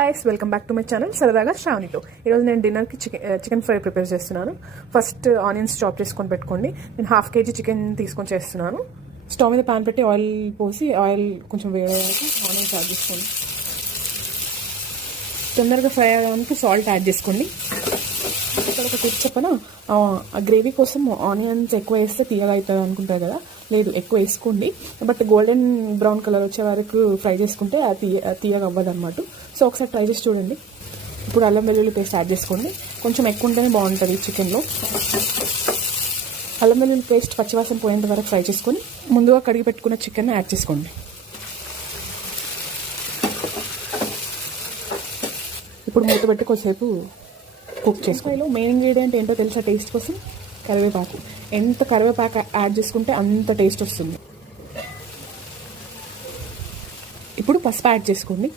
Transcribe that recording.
Guys welcome back to my channel సరదాగా శ్రావణితో. ఈరోజు నేను డిన్నర్కి చికెన్ ఫ్రై ప్రిపేర్ చేస్తున్నాను. ఫస్ట్ ఆనియన్స్ చాప్ చేసుకొని పెట్టుకోండి. నేను హాఫ్ కేజీ చికెన్ తీసుకొని చేస్తున్నాను. స్టవ్ మీద ప్యాన్ పెట్టి ఆయిల్ పోసి ఆయిల్ కొంచెం వేడయ్యాక ఆనియన్స్ యాడ్ చేసుకోండి. తొందరగా ఫ్రై అవ్వడానికి సాల్ట్ యాడ్ చేసుకోండి. ఇక్కడ ఒక టిప్ చెప్పనా, ఆ గ్రేవీ కోసం ఆనియన్స్ ఎక్కువ వేస్తే తీయగా అవుతుంది అనుకుంటారు కదా, లేదు ఎక్కువ వేసుకోండి. బట్ గోల్డెన్ బ్రౌన్ కలర్ వచ్చే వరకు ఫ్రై చేసుకుంటే అది తీయగా అవ్వదు అనమాట. సో ఒకసారి ట్రై చేసి చూడండి. ఇప్పుడు అల్లం వెల్లుల్లి పేస్ట్ యాడ్ చేసుకోండి. కొంచెం ఎక్కువ ఉంటేనే బాగుంటుంది చికెన్లో. అల్లం వెల్లుల్లి పేస్ట్ పచ్చివాసన పోయేంత వరకు ఫ్రై చేసుకొని ముందుగా కడిగి పెట్టుకున్న చికెన్ యాడ్ చేసుకోండి. ఇప్పుడు మూత పెట్టి కొద్దిసేపు కుక్ చేసుకోవాలి. మెయిన్ ఇంగ్రీడియంట్ ఏంటో తెలుసా టేస్ట్ కోసం? కరివేపాకు. ఎంత కరివేపాకు యాడ్ చేసుకుంటే అంత టేస్ట్ వస్తుంది. ఇప్పుడు పసుపు యాడ్ చేసుకోండి.